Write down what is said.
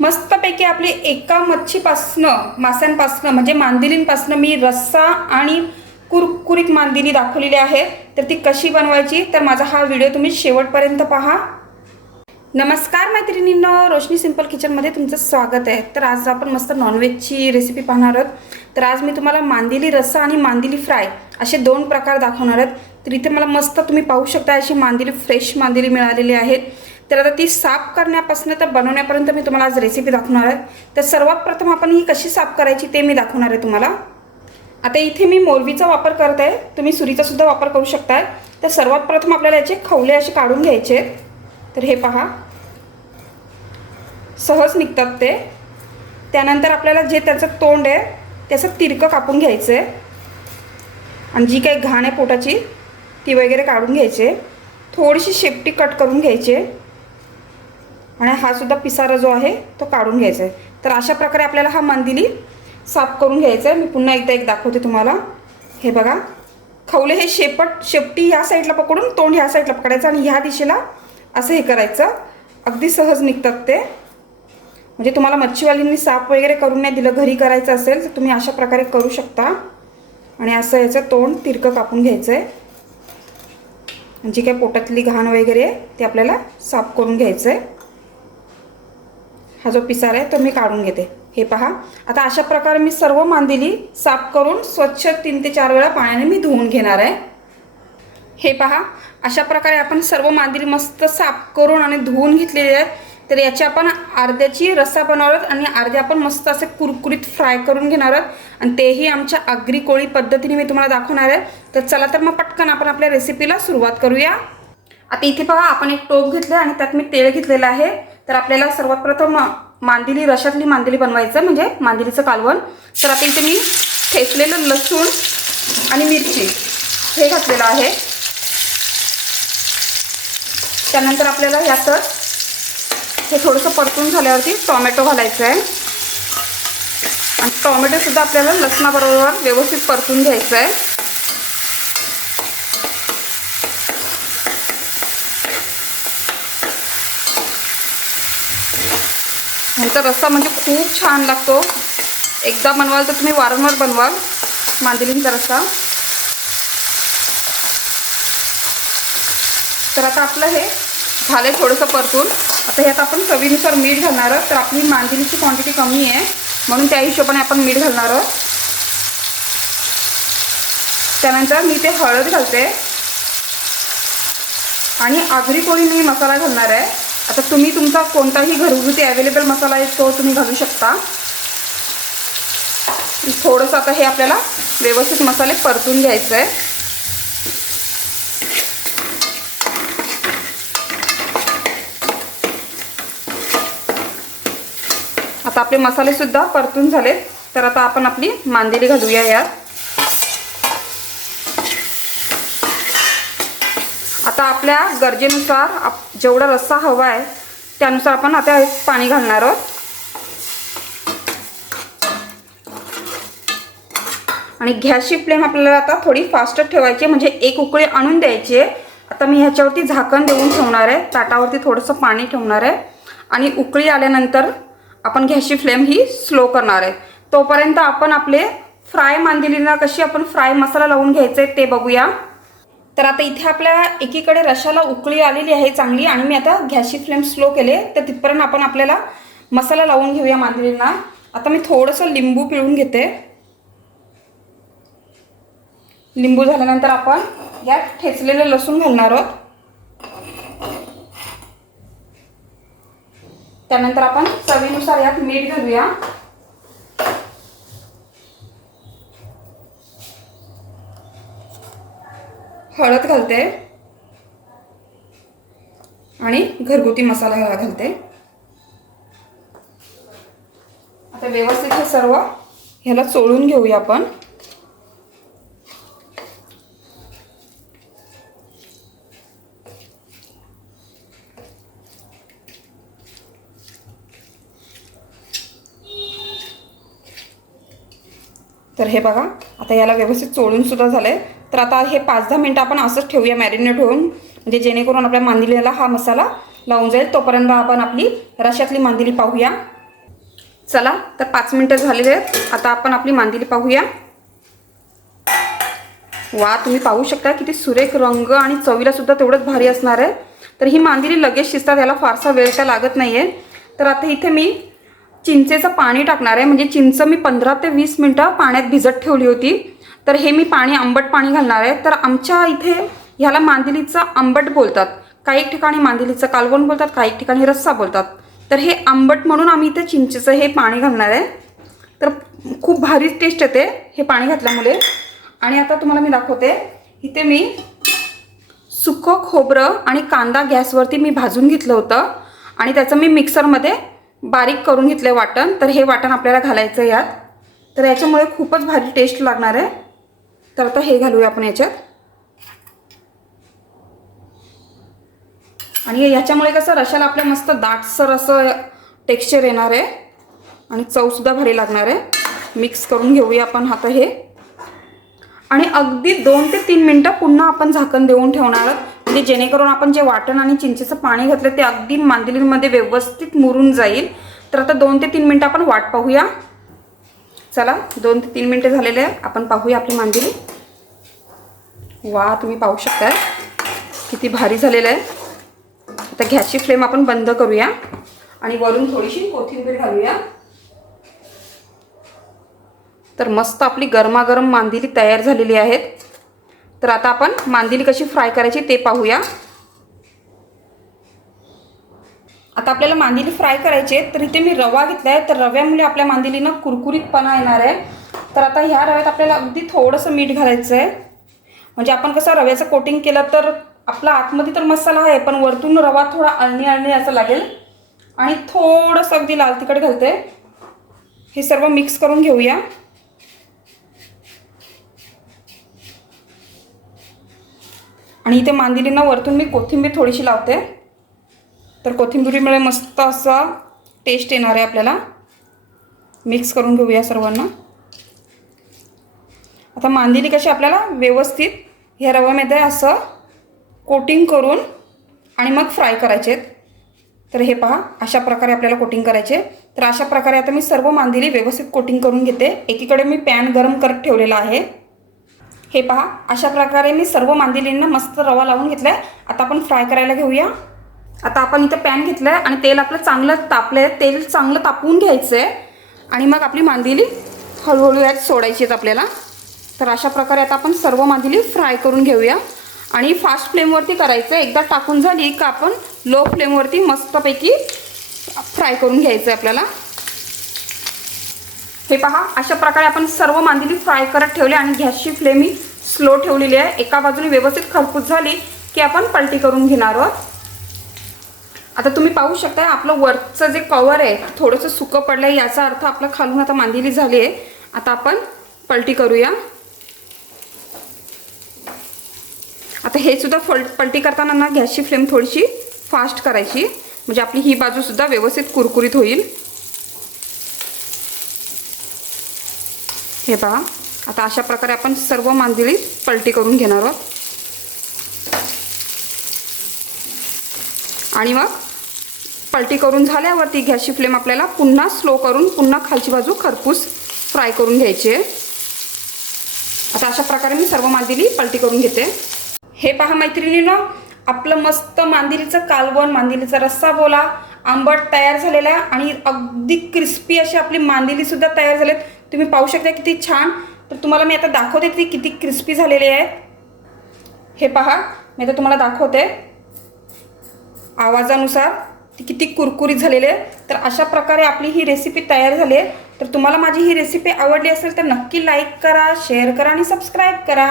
मस्तपैकी आपली एका मच्छीपासनं माशांपासनं म्हणजे मांदिलींपासनं मी रस्सा आणि कुरकुरीत मांदिली दाखवलेली आहे. तर ती कशी बनवायची? तर माझा हा व्हिडिओ तुम्ही शेवटपर्यंत पहा. नमस्कार मैत्रिणींनो रोशनी सिंपल किचनमध्ये तुमचं स्वागत आहे. तर आज आपण मस्त नॉनव्हेजची रेसिपी पाहणार आहोत. तर आज मी तुम्हाला मांदिली रस्सा आणि मांदिली फ्राय असे दोन प्रकार दाखवणार आहेत. तर इथे मला मस्त तुम्ही पाहू शकता अशी मांदिली फ्रेश मांदिली मिळालेली आहे तर आता ती साफ करण्यापासून तर बनवण्यापर्यंत मी तुम्हाला आज रेसिपी दाखवणार आहे. तर सर्वात प्रथम आपण ही कशी साफ करायची ते मी दाखवणार आहे तुम्हाला. आता इथे मी मोरवीचा वापर करत आहे. तुम्ही सुरीचासुद्धा वापर करू शकताय. तर सर्वात प्रथम आपल्याला याचे खवले असे काढून घ्यायचे. आहेत. तर हे पहा. सहज निघतात ते. त्यानंतर आपल्याला जे त्याचं तोंड आहे त्याचं तिरकं कापून घ्यायचं आहे आणि जी काही घाण आहे पोटाची ती वगैरे काढून घ्यायचे. थोडीशी शेपटी कट करून घ्यायचे. आणि हा सुद्धा पिसारा जो आहे तो काढून घ्यायचा आहे तर अशा प्रकारे आपल्याला हा मंदिली साफ करून घ्यायचा आहे मी पुन्हा एकदा एक दाखवते तुम्हाला. हे बघा. खवले हे शेपट शेपटी ह्या साईडला पकडून तोंड ह्या साईडला पकडायचं आणि ह्या दिशेला असं हे करायचं. अगदी सहज निघतात ते. म्हणजे तुम्हाला मच्छीवालींनी साफ वगैरे करून नाही दिलं घरी करायचं असेल तर तुम्ही अशा प्रकारे करू शकता. आणि असं याचं तोंड तिरकं कापून घ्यायचं आहे जी काही पोटातली घाण वगैरे आहे ते आपल्याला साफ करून घ्यायचं आहे हा जो पिसार आहे तो मी काढून घेते. हे पहा. आता अशा प्रकारे मी सर्व मांदिली साफ करून स्वच्छ तीन ते चार वेळा पाण्याने मी धुवून घेणार आहे. हे पहा. अशा प्रकारे आपण सर्व मांदिली मस्त साफ करून आणि धुवून घेतलेली आहेत. तर याची आपण अर्ध्याची रस्सा बनवणार आहोत आणि अर्ध्या आपण मस्त असे कुरकुरीत फ्राय करून घेणार आहोत. आणि तेही आमच्या आगरी कोळी पद्धतीने मी तुम्हाला दाखवणार आहे. तर चला तर मग पटकन आपण आपल्या रेसिपीला सुरुवात करूया. आता इथे पहा आपण एक टोप घेतलं आणि त्यात मी तेल घेतलेलं आहे. तर आपल्याला सर्वात प्रथम मांदिली रशातली मांदिली बनवायचं म्हणजे मांदिलीचं कालवण. तर आता इथे मी ठेचलेलं लसूण आणि मिरची हे घातलेलं आहे. त्यानंतर आपल्याला ह्याचं हे थोडंसं परतून झाल्यावरती टॉमॅटो घालायचं आहे. आणि टॉमॅटोसुद्धा आपल्याला लसणाबरोबर व्यवस्थित परतून घ्यायचं आहे. ह्याचा रस्सा म्हणजे खूप छान लागतो. एकदा बनवाल तर तुम्ही वारंवार बनवाल. मांदिलींचा रस्सा. तर आता आपलं हे झालं थोडंसं परतून. आता ह्यात आपण चवीनुसार मीठ घालणार आहोत. तर आपली मांदिलीची क्वांटिटी कमी आहे. म्हणून त्या हिशोबाने आपण मीठ घालणार आहोत. त्यानंतर मी ते हळद घालते. आणि आगरी कोळी मी मसाला घालणार आहे. आता तुम्ही तुमचा कोणताही घरगुती अवेलेबल मसाला आहे तो तुम्ही घालू शकता. थोडंसं आता हे आपल्याला व्यवस्थित मसाले परतून घ्यायचं आहे आता आपले मसाले सुद्धा परतून झालेत. तर आता आपण आपली मांदेली घालूया यात. आता आपल्या गरजेनुसार आप जेवढा रस्सा हवा आहे त्यानुसार आपण आता पाणी घालणार आहोत. आणि गॅसची फ्लेम आपल्याला आता थोडी फास्ट ठेवायची म्हणजे एक उकळी आणून द्यायची आहे. आता मी ह्याच्यावरती झाकण देऊन ठेवणार आहे ताटावरती थोडंसं पाणी ठेवणार आहे. आणि उकळी आल्यानंतर आपण गॅसची फ्लेम ही स्लो करणार आहे. तोपर्यंत आपण आपले फ्राय मांदिलीला कशी आपण फ्राय मसाला लावून घ्यायचे ते बघूया. तर आता इथे आपल्या एकीकडे रशाला उकळी आलेली आहे चांगली आणि मी आता गॅसची फ्लेम स्लो केले. तर तिथपर्यंत आपण आपल्याला मसाला लावून घेऊया मांदरींना आता मी थोडंसं लिंबू पिळून घेते. लिंबू झाल्यानंतर आपण यात ठेचलेलं लसूण घालणार आहोत. त्यानंतर आपण चवीनुसार यात मीठ घालूया. हळद घालते. आणि घरगुती मसाला घालते. आता व्यवस्थित हे सर्व ह्याला चोळून घेऊया आपण. तर हे बघा आता याला व्यवस्थित चोळून सुद्धा झालंय. तर आता हे पाच दहा मिनटं आपण असंच ठेवूया मॅरिनेट होऊन. म्हणजे जेणेकरून आपल्या मांदिलीला हा मसाला लावून जाईल. तोपर्यंत आपण आपली रशातली मांदिली पाहूया. चला तर पाच मिनटं झालेले आहेत. आता आपण आपली मांदिली पाहूया. वा तुम्ही पाहू शकता किती सुरेख रंग आणि चवीला सुद्धा तेवढंच भारी असणार आहे. तर ही मांदिली लगेच शिजतात याला फारसा वेळ काय लागत नाही आहे तर आता इथे मी चिंचेचं पाणी टाकणार आहे. म्हणजे चिंच मी पंधरा ते वीस मिनटं पाण्यात भिजत ठेवली होती. तर हे मी पाणी आंबट पाणी घालणार आहे. तर आमच्या इथे ह्याला मांदिलीचं आंबट बोलतात. काही ठिकाणी मांदिलीचं कालवण बोलतात काही ठिकाणी रस्सा बोलतात. तर हे आंबट म्हणून आम्ही इथे चिंचेचं हे पाणी घालणार आहे. तर खूप भारी टेस्ट येते हे पाणी घातल्यामुळे. आणि आता तुम्हाला मी दाखवते. इथे मी सुकं खोबरं आणि कांदा गॅसवरती मी भाजून घेतलं होतं. आणि त्याचं मी मिक्सरमध्ये बारीक करून घेतलं आहे वाटण. तर हे वाटण आपल्याला घालायचं आहे यात. तर याच्यामुळे खूपच भारी टेस्ट लागणार आहे. तर आता हे घालूया आपण याच्यात. आणि याच्यामुळे कसं रशाला आपल्या मस्त दाटसर असं टेक्स्चर येणार आहे. आणि चवसुद्धा भारी लागणार आहे. मिक्स करून घेऊया आपण आता हे. आणि अगदी दोन ते तीन मिनटं पुन्हा आपण झाकण देऊन ठेवणार आहोत. म्हणजे जेणेकरून आपण जे वाटण आणि चिंचेचं पाणी घातलं ते अगदी मांदिलीमध्ये व्यवस्थित मुरून जाईल. तर आता दोन ते तीन मिनटं आपण वाट पाहूया. चला दोन ते तीन मिनटं झालेले आहे आपण पाहूया आपली मांदिली. वा तुम्ही पाहू शकताय. किती भारी झालेलं आहे. आता गॅसची फ्लेम आपण बंद करूया. आणि वरून थोडीशी कोथिंबीर घालूया. तर मस्त आपली गरमागरम मांदिली तयार झालेली आहेत. तर आता आपण मांदिली कशी फ्राय करायची ते पाहूया. आता आपल्याला मांदिली फ्राय करायची आहे तर इथे मी रवा घेतला आहे तर रव्यामुळे आपल्या मांदिलीनं कुरकुरीतपणा येणार आहे. तर आता ह्या रव्यात आपल्याला अगदी थोडंसं मीठ घालायचं आहे म्हणजे आपण कसं रव्याचं कोटिंग केलं तर आपला आतमध्ये तर मसाला आहे पण वरतून रवा थोडा अळणी अळणी असं लागेल. आणि थोडंसं अगदी लाल तिखट घालते. हे सर्व मिक्स करून घेऊया. आणि इथे मांदिलींना वरतून मी कोथिंबीर थोडीशी लावते. तर कोथिंबीरीमुळे मस्त असा टेस्ट येणार आहे आपल्याला. मिक्स करून घेऊया सर्वांना. आता मांदिली कशी आपल्याला व्यवस्थित ह्या रव्यामध्ये असं कोटिंग करून आणि मग फ्राय करायचे तर हे पहा अशा प्रकारे आपल्याला कोटिंग करायचे. तर अशा प्रकारे आता मी सर्व मांदिली व्यवस्थित कोटिंग करून घेते. एकीकडे मी पॅन गरम करत ठेवलेला आहे. हे पहा अशा प्रकारे मी सर्व मांदिलींना मस्त रवा लावून घेतला आहे आता आपण फ्राय करायला घेऊया. आता आपण इथं पॅन घेतलं आहे आणि तेल आपलं चांगलं तापलं आहे तेल चांगलं तापवून घ्यायचं आहे आणि मग आपली मांदिली हळूहळू यात सोडायची आहेत आपल्याला. तर अशा प्रकारे आता आपण सर्व मांदिली फ्राय करून घेऊया. आणि फास्ट फ्लेमवरती करायचं आहे एकदा टाकून झाली का आपण लो फ्लेमवरती मस्तपैकी फ्राय करून घ्यायचं आहे आपल्याला. हे पहा अशा प्रकारे आपण सर्व मांदिली फ्राय करत ठेवले आणि गॅसची फ्लेम ही स्लो ठेवलेली आहे. एका बाजूने व्यवस्थित खरपूस झाली की आपण पलटी करून घेणार आहोत. आता तुम्ही पाहू शकता आपलं वरचं जे कवर आहे थोडंसं सुकं पडलं आहे याचा अर्थ आपलं खालून आता मांदिली झाली आहे. आता आपण पलटी करूया. आता हे सुद्धा फल पलटी करताना ना गॅसची फ्लेम थोडीशी फास्ट करायची. म्हणजे आपली ही बाजूसुद्धा व्यवस्थित कुरकुरीत होईल. हे पहा. आता अशा प्रकारे आपण सर्व मांदिली पलटी करून घेणार आहोत. आणि मग पलटी करून झाल्यावरती गॅसची फ्लेम आपल्याला पुन्हा स्लो करून पुन्हा खालची बाजू खरपूस फ्राय करून घ्यायची आहे. आता अशा प्रकारे मी सर्व मांदिली पलटी करून घेते. हे पहा मैत्रिणीनं आपलं मस्त मांदिलीचं कालवण मांदिलीचा रस्सा बोला आंबट तयार झालेला आहे आणि अगदी क्रिस्पी अशी आपली मांदिलीसुद्धा तयार झालेत. तुम्ही पाहू शकता किती छान. तर तुम्हाला मी आता दाखवते ती किती क्रिस्पी झालेली आहेत हे पहा मी आता तुम्हाला दाखवते. आवाजानुसार ती किती कुरकुरीत झालेली आहे. तर अशा प्रकारे आपली ही रेसिपी तयार झाली आहे. तर तुम्हाला माझी ही रेसिपी आवडली असेल तर नक्की लाईक करा शेअर करा आणि सबस्क्राईब करा.